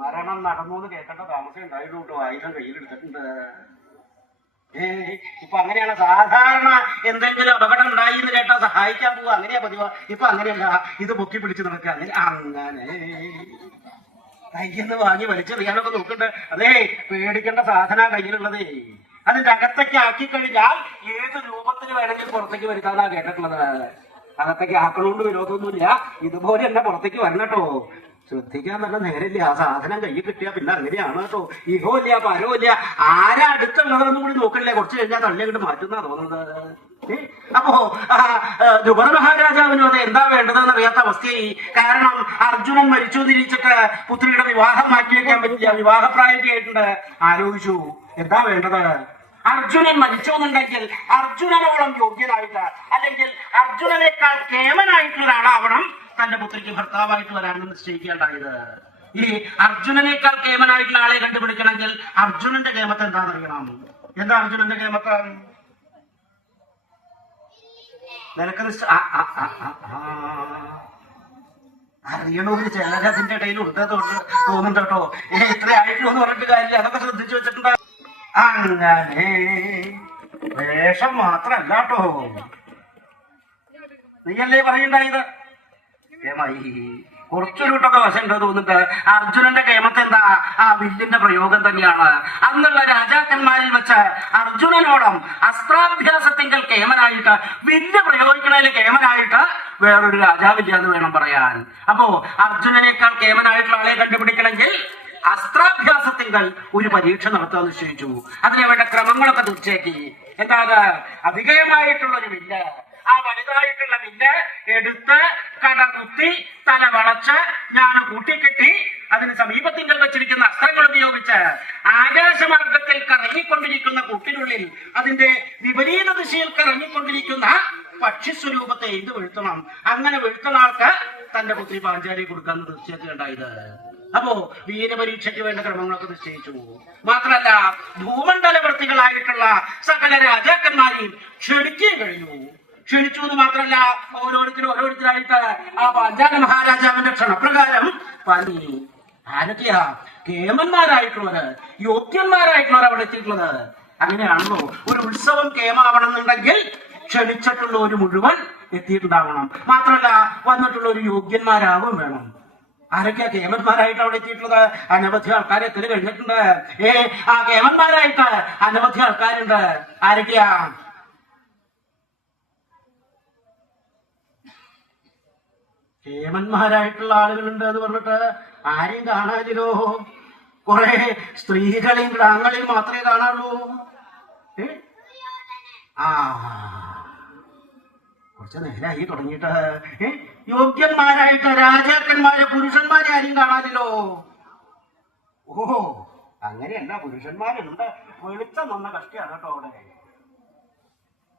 മരണം നടന്നു എന്ന് കേൾക്കേണ്ട താമസം ഉണ്ടായിരുന്നു കേട്ടോ. ആയുധം കയ്യിലെടുത്തിട്ടുണ്ട്. ഇപ്പൊ അങ്ങനെയാണ് സാധാരണ. എന്തെങ്കിലും അപകടം ഉണ്ടായി എന്ന് കേട്ടാ സഹായിക്കാൻ പോവുക, അങ്ങനെയാ പതിവ്. ഇപ്പൊ അങ്ങനെയല്ല, ഇത് പൊക്കി പിടിച്ച് നടക്കുക. അങ്ങനെ കയ്യെന്ന് വാങ്ങി വലിച്ചെറിയാനൊക്കെ നോക്കണ്ട്. അതേ, പേടിക്കേണ്ട സാധന കയ്യിലുള്ളതേ. അതിന്റെ അകത്തേക്ക് ആക്കി കഴിഞ്ഞാൽ ഏത് രൂപത്തിന് വേണമെങ്കിൽ പുറത്തേക്ക് വരുത്താനാ കേട്ടിട്ടുള്ളത്. അകത്തേക്ക് ആക്കണോണ്ട് വിരോധമൊന്നുമില്ല, ഇതുപോലെ തന്നെ പുറത്തേക്ക് വരണട്ടോ. ശ്രദ്ധിക്കാൻ നല്ല നേരമില്ല. ആ സാധനം കയ്യിൽ കിട്ടിയാ പിന്നെ അങ്ങനെയാണ് കേട്ടോ. ഇഹോ ഇല്ല പരോ ഇല്ല, ആരാ അടുത്തുള്ളതെന്നും കൂടി നോക്കണില്ലേ. കുറച്ച് കഴിഞ്ഞാൽ തള്ളി അങ്ങോട്ട് മാറ്റുന്നാ തോന്നുന്നത്. അപ്പോ ധ്രുപദ മഹാരാജാവിനും അത് എന്താ വേണ്ടതെന്ന് അറിയാത്ത അവസ്ഥയായി. കാരണം അർജുനൻ മരിച്ചു തിരിച്ചിട്ട് പുത്രിയുടെ വിവാഹം മാറ്റിവെക്കാൻ പറ്റില്ല, വിവാഹപ്രായമൊക്കെ ആയിട്ടുണ്ട്. ആലോചിച്ചു എന്താ വേണ്ടത്. അർജുനൻ മരിച്ചു എന്നുണ്ടെങ്കിൽ അർജുനനോളം യോഗ്യനായിട്ട്, അല്ലെങ്കിൽ അർജുനനേക്കാൾ കേമനായിട്ടുള്ള ഒരാളാവണം തന്റെ പുത്രിക്ക് ഭർത്താവായിട്ട് വരാമെന്ന് നിശ്ചയിക്കേണ്ടായത്. ഈ അർജുനനേക്കാൾ കേമനായിട്ടുള്ള ആളെ കണ്ടുപിടിക്കണമെങ്കിൽ അർജുനന്റെ കേമത്തെ എന്താണെന്നറിയണം. എന്താ അർജുനന്റെ കേമത്തെ? നിനക്ക് അറിയണമെന്ന് ചിലരതിന്റെ ഇടയിൽ ഉണ്ട് തോന്നുന്നുണ്ട് കേട്ടോ. ഇത്ര ആയിട്ടുള്ളൂ എന്ന് പറഞ്ഞിട്ട് കാര്യമില്ല, അതൊക്കെ ശ്രദ്ധിച്ചു വെച്ചിട്ടുണ്ട്. അങ്ങനെ വേഷം മാത്രല്ല കേട്ടോ. നീയല്ലേ പറയണ്ടായത്. കുറച്ചൊരു കൂട്ടൊക്കെ വശമുണ്ടോ തോന്നുന്നുണ്ട്. അർജുനന്റെ കേമത്തെ എന്താ? ആ വില്ലിന്റെ പ്രയോഗം തന്നെയാണ്. അന്നുള്ള രാജാക്കന്മാരിൽ വെച്ച് അർജുനനോളം അസ്ത്രാഭ്യാസത്തിങ്കൽ കേമനായിട്ട്, വില്ല് പ്രയോഗിക്കണതിൽ കേമനായിട്ട് വേറൊരു രാജാവില്ല എന്ന് വേണം പറയാൻ. അപ്പോ അർജുനനേക്കാൾ കേമനായിട്ടുള്ള ആളെ കണ്ടുപിടിക്കണമെങ്കിൽ അസ്ത്രാഭ്യാസത്തിങ്കൽ ഒരു പരീക്ഷ നടത്താൻ നിശ്ചയിച്ചു. അതിനെ വേണ്ട ക്രമങ്ങളൊക്കെ തീർച്ചയാക്കി. എന്താണ്? അധികമായിട്ടുള്ള ഒരു വില്ല്, ആ വലുതായിട്ടുള്ള വില്ല് എടുത്ത് കടകുത്തി തല വളച്ച് ഞാൻ കൂട്ടിക്കെട്ടി അതിന് സമീപത്തിങ്കൽ വെച്ചിരിക്കുന്ന അസ്ത്രങ്ങൾ ഉപയോഗിച്ച് ആകാശമാർഗത്തിൽ കറങ്ങിക്കൊണ്ടിരിക്കുന്ന കൂട്ടിനുള്ളിൽ അതിന്റെ വിപരീത ദിശയിൽ കറങ്ങിക്കൊണ്ടിരിക്കുന്ന പക്ഷിസ്വരൂപത്തെ ഇത് വീഴ്ത്തണം. അങ്ങനെ വീഴ്ത്തുന്ന ആൾക്ക് തന്റെ പുത്രി പാഞ്ചാലി കൊടുക്കാന്ന് തീർച്ചയായിട്ടും ഉണ്ടായത്. അപ്പോ വീരപരീക്ഷയ്ക്ക് വേണ്ട ക്രമങ്ങളൊക്കെ നിശ്ചയിച്ചു. മാത്രമല്ല ഭൂമണ്ഡലവർത്തികളായിട്ടുള്ള സകല രാജാക്കന്മാരെയും ക്ഷണിക്കുകയും കഴിഞ്ഞു. ക്ഷണിച്ചു എന്ന് മാത്രമല്ല, ഓരോരുത്തരായിട്ട് ആ പാഞ്ചാല മഹാരാജാവിന്റെ ക്ഷണപ്രകാരം പനി ആരൊക്കെയാ? കേമന്മാരായിട്ടുള്ളവര്, യോഗ്യന്മാരായിട്ടുള്ളവർ അവിടെ എത്തിയിട്ടുള്ളത്. അങ്ങനെയാണല്ലോ ഒരു ഉത്സവം കേമാവണമെന്നുണ്ടെങ്കിൽ ക്ഷണിച്ചിട്ടുള്ള ഒരു മുഴുവൻ എത്തിയിട്ടുണ്ടാവണം. മാത്രമല്ല വന്നിട്ടുള്ള ഒരു യോഗ്യന്മാരാവും വേണം. ആരൊക്കെയാ കേമന്മാരായിട്ട് അവിടെ എത്തിയിട്ടുള്ളത്? അനവധി ആൾക്കാരെ എത്തി കഴിഞ്ഞിട്ടുണ്ട്. ആ കേമന്മാരായിട്ട് അനവധി ആൾക്കാരുണ്ട്. ആരൊക്കെയാ? കേമന്മാരായിട്ടുള്ള ആളുകളുണ്ട് എന്ന് പറഞ്ഞിട്ട് ആരെയും കാണാനില്ലോ. കുറെ സ്ത്രീകളെയും ഗ്രാങ്ങളെയും മാത്രമേ കാണാറുള്ളൂ. കുറച്ച് നേരമായി തുടങ്ങിയിട്ട്. യോഗ്യന്മാരായിട്ട് രാജാക്കന്മാരെ, പുരുഷന്മാരെ ആരെയും കാണാനില്ലോ. ഓഹോ, അങ്ങനെയല്ല, പുരുഷന്മാരുണ്ട്. വെളിച്ചം നന്ന കഷ്ടിയാണ് കേട്ടോ അവിടെ.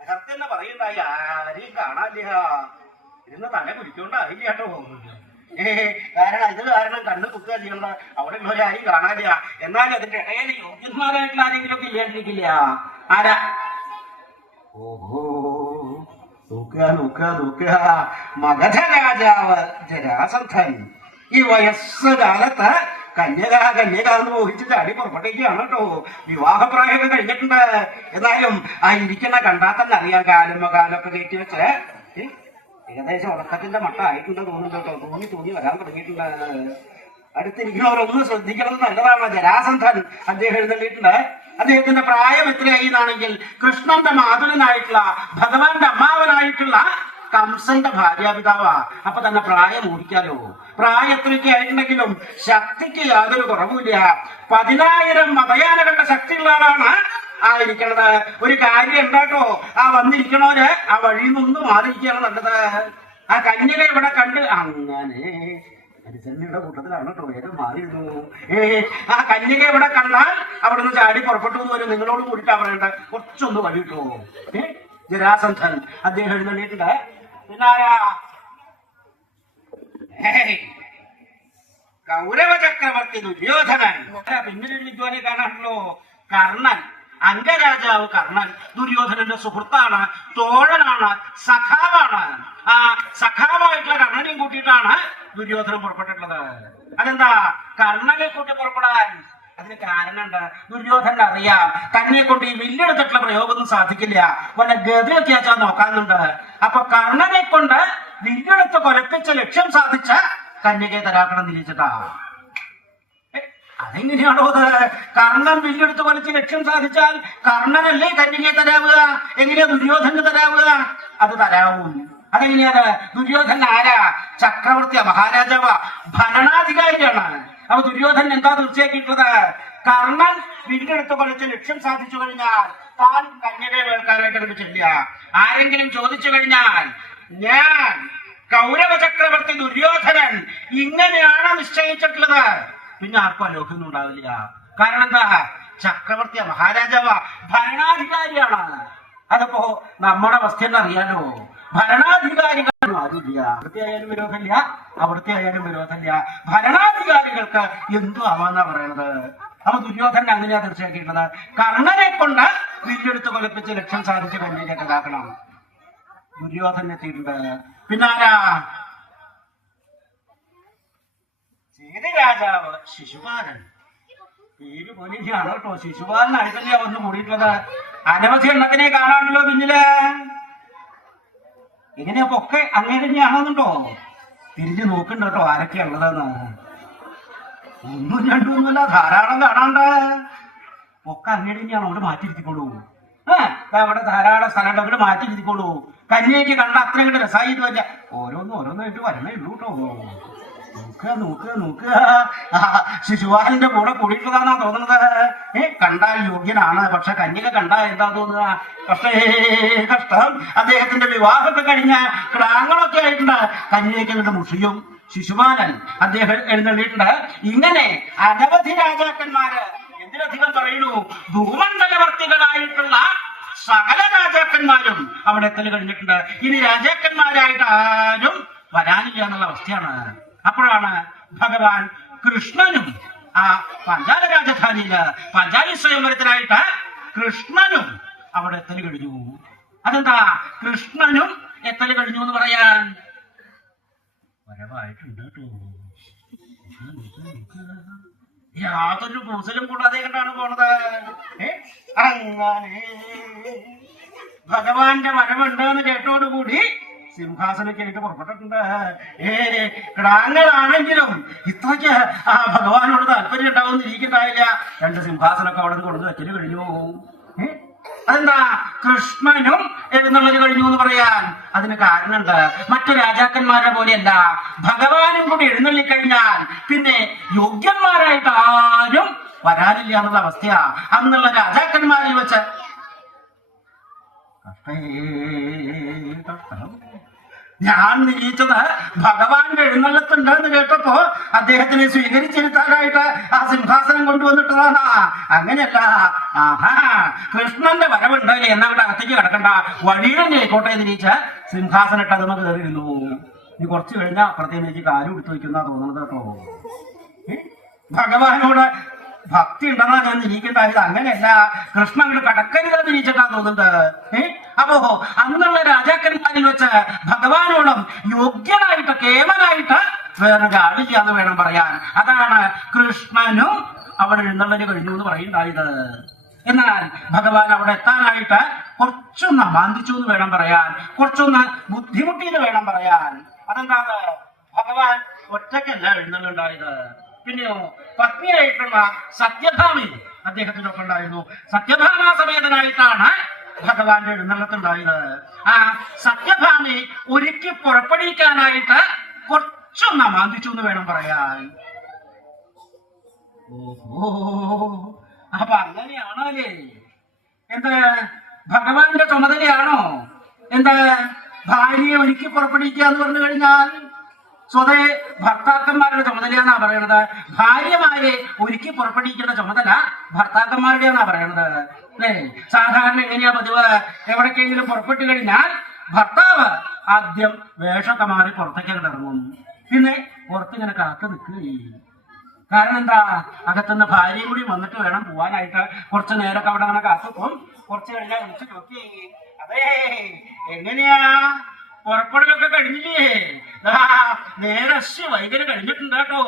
നേരത്തെ പറയുണ്ടായി ആരെയും കാണാനില്ല. ഇരുന്ന് തല കുടിക്കൊണ്ടായില്ല കേട്ടോ. കാരണം ഇത് കാരണം കണ്ണ് കുത്തുക ചെയ്യണ്ട. അവിടെ ഉള്ളവരെ ആരെയും കാണാനില്ല. എന്നാലും അതിന്റെ ഇടയിൽ യോഗ്യന്മാരായിട്ടുള്ള ആരെങ്കിലും ഒക്കെ ഇല്ലാണ്ടിരിക്കില്ല. ആരാ? ഓഹോ, നോക്കുക മഗധ രാജാവ് ജരാസന്ധൻ ഈ വയസ്സുകാലത്ത് കന്യക എന്ന് മോഹിച്ച് ചാടി പുറപ്പെട്ടേക്കാണ് കേട്ടോ. വിവാഹപ്രായമൊക്കെ കഴിഞ്ഞിട്ടുണ്ട്. എന്നാലും ആ ഇരിക്കുന്ന കണ്ടാൽ തന്നെ അറിയാം. കാലമൊക്കെ കയറ്റി വെച്ച് ഏകദേശം ഉറക്കത്തിന്റെ മട്ട ആയിട്ടുണ്ട് തോന്നുന്നുണ്ട് കേട്ടോ. തോന്നി വരാൻ തുടങ്ങിയിട്ടുണ്ട്. അടുത്തിരിക്കുന്നവരൊന്ന് ശ്രദ്ധിക്കുന്നത് നല്ലതാണ്. ജരാസന്ധൻ അദ്ദേഹം എഴുന്നള്ളിയിട്ടുണ്ട്. അദ്ദേഹത്തിന്റെ പ്രായം എത്രയായി എന്നാണെങ്കിൽ കൃഷ്ണന്റെ മാതുലനായിട്ടുള്ള ഭഗവാന്റെ അമ്മാവനായിട്ടുള്ള കംസന്റെ ഭാര്യാപിതാവാ. അപ്പൊ തന്നെ പ്രായം ഊഹിക്കാലോ. പ്രായത്തിലേക്ക് ആയിട്ടുണ്ടെങ്കിലും ശക്തിക്ക് യാതൊരു കുറവുമില്ല. 10,000 മതയാനകളുടെ ശക്തിയുള്ള ആളാണ് ആ ഇരിക്കണത്. ഒരു കാര്യം ഉണ്ടാട്ടോ, ആ വന്നിരിക്കണവര് ആ വഴിയിൽ നിന്നും മാറിയിരിക്കുകയാണ് നല്ലത്. ആ കന്യക ഇവിടെ കണ്ട് അങ്ങനെ ഹരിചന്ദ്രയുടെ കൂട്ടത്തിലാണ് കേട്ടോ, വേഗം മാറിയിരുന്നു. ആ കന്യക ഇവിടെ കണ്ടാൽ അവിടെ നിന്ന് ചാടി പുറപ്പെട്ടു എന്ന് വരും. നിങ്ങളോട് കൂടിയിട്ടാ പറയണ്ട. കുറച്ചൊന്ന് വഴി കിട്ടോ. ജരാസന്ധൻ അദ്ദേഹം എഴുന്നള്ളിയിട്ടുണ്ട്. പിന്നാരാ? കൗരവ ചക്രവർത്തി ദുര്യോധനൻ. പിന്നൊരു വിദ്വാനെ കാണാണല്ലോ, കർണൻ. അംഗരാജാവ് കർണൻ ദുര്യോധനന്റെ സുഹൃത്താണ്, തോഴനാണ്, സഖാവാണ്. ആ സഖാവായിട്ടുള്ള കർണനെയും കൂട്ടിയിട്ടാണ് ദുര്യോധനൻ പുറപ്പെട്ടിട്ടുള്ളത്. അതെന്താ? കർണനെ കൂട്ടി പുറപ്പെടാൻ. അതിന് കാരണമുണ്ട്. ദുര്യോധനൻ അറിയാം തന്നെ കൊണ്ട് ഈ വില്ലെടുത്തിട്ടുള്ള പ്രയോഗമൊന്നും സാധിക്കില്ല, വല്ല ഗതിയൊക്കെ ആച്ചാൽ നോക്കാനുണ്ട്. അപ്പൊ കർണനെ കൊണ്ട് വില്ലെടുത്ത് കൊലപ്പിച്ച് ലക്ഷ്യം സാധിച്ച കന്യകയെ തരാക്കണം തിരിച്ചിട്ടാ. അതെങ്ങനെയാണോ അത്? കർണൻ വില്ലെടുത്ത് കൊലച്ച് ലക്ഷ്യം സാധിച്ചാൽ കർണനല്ലേ കന്യകയെ തരാവുക? എങ്ങനെയാ ദുര്യോധനന് തരാവുക? അത് തരാവും. അതെങ്ങനെയാണ്? ദുര്യോധനൻ ആരാ? ചക്രവർത്തിയ, മഹാരാജാവ, ഭരണാധികാരിയാണ്. അപ്പൊ ദുര്യോധനൻ എന്താ തീർച്ചയാക്കിയിട്ടുള്ളത്? കർണൻ വില്ലെടുത്ത് കൊലച്ച് ലക്ഷ്യം സാധിച്ചു കഴിഞ്ഞാൽ താൻ കന്യകയെ വേൽക്കാനായിട്ട് ചെല്ലുക. ആരെങ്കിലും ചോദിച്ചു കഴിഞ്ഞാൽ ഞാൻ കൗരവ ചക്രവർത്തി ദുര്യോധനൻ ഇങ്ങനെയാണ് നിശ്ചയിച്ചിട്ടുള്ളത്, പിന്നെ ആർക്കും അലോഹ്യൊന്നും ഉണ്ടാവില്ല. കാരണം എന്താ? ചക്രവർത്തിയ, മഹാരാജാവ, ഭരണാധികാരിയാണ്. അതിപ്പോ നമ്മുടെ അവസ്ഥ എന്നറിയാലോ. ഭരണാധികാരികൾ ആരുമില്ല. അവിടുത്തെ ആയാലും വിരോധമില്ല, അവിടുത്തെ ആയാലും വിരോധമില്ല. ഭരണാധികാരികൾക്ക് എന്തു ആവാന്നാ പറയണത്. അപ്പൊ ദുര്യോധനൻ അങ്ങനെയാ തീർച്ചയാക്കിയിട്ടുള്ളത്. കർണനെ കൊണ്ട് വില്ലെടുത്ത് കൊലപ്പിച്ച് ലക്ഷ്യം സാധിച്ച് കന്യകയൊക്കെ കാക്കണം. ദുര്യോധനൻ എത്തിയിട്ടുണ്ട്. പിന്നാരാ? രാജാവ് ശിശുപാലൻ. പേര് പോലെയാണ് കേട്ടോ. ശിശുപാലനായിട്ടല്ലേ വന്ന് കൂടിയിട്ടുള്ളത്. അനവധി എണ്ണത്തിനെ കാണാമല്ലോ പിന്നില്. എങ്ങനെയാ പൊക്കെ അങ്ങനെ തന്നെയാണോന്നുണ്ടോ? തിരിഞ്ഞു നോക്കണ്ട കേട്ടോ ആരൊക്കെയാ ഉള്ളതെന്ന്. ഒന്നും രണ്ടൊന്നുമല്ല, ധാരാളം കാണാണ്ട്. പൊക്കെ അങ്ങനെ തന്നെയാണോ? അവിടെ മാറ്റിയിരുത്തിക്കോളൂ. അവിടെ ധാരാളം സ്ഥലമുണ്ട്, അവിടെ മാറ്റിയിരുത്തിക്കോളൂ. കന്യയ്ക്ക് കണ്ട അത്ര അങ്ങോട്ട് രസമായി വരില്ല. ഓരോന്നായിട്ട് വരണേ ഉള്ളൂ കേട്ടോ. നോക്കുക ശിശുപാലന്റെ കൂടെ കൂടിയിട്ടുള്ളതാണാ തോന്നുന്നത്. കണ്ടാൽ യോഗ്യനാണ്, പക്ഷെ കന്യക കണ്ടാ എന്താ തോന്നുക? പക്ഷേ കഷ്ടം. അദ്ദേഹത്തിന്റെ വിവാഹമൊക്കെ കഴിഞ്ഞ ക്രാങ്ങളൊക്കെ ആയിട്ടുണ്ട്. കന്യകയ്ക്ക് അങ്ങോട്ട് മുഷിയും. ശിശുപാലൻ അദ്ദേഹം എഴുന്നള്ളിയിട്ടുണ്ട്. ഇങ്ങനെ അനവധി രാജാക്കന്മാര്, എന്തിനധികം പറയുന്നു, ഭൂമണ്ഡലവർത്തികളായിട്ടുള്ള സകല രാജാക്കന്മാരും അവിടെ എത്തൽ കഴിഞ്ഞിട്ടുണ്ട്. ഇനി രാജാക്കന്മാരായിട്ട് ആരും വരാനില്ല എന്നുള്ള അവസ്ഥയാണ്. അപ്പോഴാണ് ഭഗവാൻ കൃഷ്ണനും ആ പാഞ്ചാല രാജധാനിയില് പാഞ്ചാലി സ്വയംവരത്തിനായിട്ട് കൃഷ്ണനും അവിടെ എത്തൽ കഴിഞ്ഞു. അതെന്താ കൃഷ്ണനും എത്തൽ കഴിഞ്ഞു എന്ന് പറയാൻ? വരവായിട്ടുണ്ട് കേട്ടോ. യാതൊരു കൂസലും കൂടാതെ കണ്ടാണ് പോണത്. അങ്ങനെ ഭഗവാന്റെ വരവുണ്ട് എന്ന് കേട്ടോടുകൂടി സിംഹാസനൊക്കെ ആയിട്ട് പുറപ്പെട്ടിട്ടുണ്ട്. കിടാങ്ങളാണെങ്കിലും ഇത്രയ്ക്ക് ആ ഭഗവാനോട് താല്പര്യം ഉണ്ടാവും ഇരിക്കണ്ടായില്ല. രണ്ട് സിംഹാസനമൊക്കെ അവിടെ കൊണ്ടു വെച്ചിട്ട് കഴിഞ്ഞു. അതെന്താ കൃഷ്ണനും എഴുന്നള്ളൽ കഴിഞ്ഞു എന്ന് പറയാൻ? അതിന് കാരണമുണ്ട്. മറ്റു രാജാക്കന്മാരെ പോലെയല്ല, ഭഗവാനും കൂടി എഴുന്നള്ളിക്കഴിഞ്ഞാൽ പിന്നെ യോഗ്യന്മാരായിട്ട് ആരും വരാനില്ല എന്നുള്ള അവസ്ഥയാ. അന്നുള്ള രാജാക്കന്മാരിൽ വെച്ച് ഞാൻ നിരീക്ഷിച്ചത് ഭഗവാന്റെ എഴുന്നള്ളത്തുണ്ട് എന്ന് കേട്ടപ്പോ അദ്ദേഹത്തിനെ സ്വീകരിച്ചിരുത്താനായിട്ട് ആ സിംഹാസനം കൊണ്ടുവന്നിട്ടതാണ്. അങ്ങനെയല്ല. ആഹാ, കൃഷ്ണന്റെ വരവുണ്ടല്ലേ, എന്നാ അവിടെ അകത്തേക്ക് കിടക്കണ്ട, വഴിയിൽ ആയിക്കോട്ടെ നിരീക്ഷിച്ച് സിംഹാസനം ഇട്ട് അതുമ്മ കയറിയിരുന്നു. നീ കുറച്ച് കഴിഞ്ഞാൽ അപ്പുറത്തേക്ക് എനിക്ക് കാര്യം എടുത്തു വയ്ക്കുന്ന തോന്നുന്നത് കേട്ടോ. ഭഗവാനോട് ഭക്തി ഉണ്ടെന്നാ ഞാൻ നിരീക്കണ്ടായത്. അങ്ങനെയല്ല, കൃഷ്ണൻ അങ്ങോട്ട് കടക്കരുത് നിരീച്ചിട്ടാ തോന്നുന്നത്. അപ്പോ അന്നുള്ള രാജാക്കന്മാരിൽ വെച്ച് ഭഗവാനോടും യോഗ്യനായിട്ട് കേവലായിട്ട് വേറൊരാളില്ലാന്ന് വേണം പറയാൻ. അതാണ് കൃഷ്ണനും അവിടെ എഴുന്നള്ളല് കഴിഞ്ഞു എന്ന് പറയുണ്ടായത്. എന്നാൽ ഭഗവാൻ അവിടെ എത്താനായിട്ട് കുറച്ചൊന്ന് മാന്തിച്ചു എന്ന് വേണം പറയാൻ, കുറച്ചൊന്ന് ബുദ്ധിമുട്ടിയെന്ന് വേണം പറയാൻ. അതെന്താണ്? ഭഗവാൻ ഒറ്റയ്ക്കല്ല എഴുന്നള്ളുണ്ടായത്. പിന്നെയോ പത്നിയായിട്ടുള്ള സത്യഭാമി അദ്ദേഹത്തിനൊക്കെ ഉണ്ടായിരുന്നു. സത്യഭാമ സമേതനായിട്ടാണ് ഭഗവാന്റെ എഴുന്നള്ളത്തുണ്ടായത്. ആ സത്യഭാമി ഒരുക്കി പുറപ്പെടിക്കാനായിട്ട് കുറച്ചൊന്ന് മാന്തിച്ചു എന്ന് വേണം പറയാൻ. ഓഹോ, അപ്പൊ അങ്ങനെയാണല്ലേ? എന്ത് ഭഗവാന്റെ ചുമതലയാണോ? എന്ത് ഭാര്യയെ ഒരുക്കി പുറപ്പെടിക്കുക എന്ന് പറഞ്ഞു കഴിഞ്ഞാൽ സ്വതേ ഭർത്താക്കന്മാരുടെ ചുമതലയാന്നാ പറയണത്. ഭാര്യമാരെ ഒരുക്കി പുറപ്പെടിക്കേണ്ട ചുമതല ഭർത്താക്കന്മാരുടെയാന്നാ പറയണത്. അല്ലേ? സാധാരണ എങ്ങനെയാ പതിവ്? എവിടേക്കെങ്കിലും പുറപ്പെട്ടു കഴിഞ്ഞാൽ ഭർത്താവ് ആദ്യം വേഷമൊക്കെ മാറി പുറത്തേക്ക് ഇറങ്ങും. പിന്നെ പുറത്തിങ്ങനെ കാത്തു നിൽക്കുകയും. കാരണം എന്താ? അകത്തുനിന്ന് ഭാര്യയും കൂടി വന്നിട്ട് വേണം പോവാനായിട്ട്. കുറച്ച് നേരമൊക്കെ അവിടെ അങ്ങനെ കാത്തുക്കും. കുറച്ച് കഴിഞ്ഞാൽ വിളിച്ചു നോക്കി, അതെ എങ്ങനെയാ പുറപ്പെടലൊക്കെ കഴിഞ്ഞില്ലേ? നേരെ വൈകല് കഴിഞ്ഞിട്ടുണ്ട് കേട്ടോ.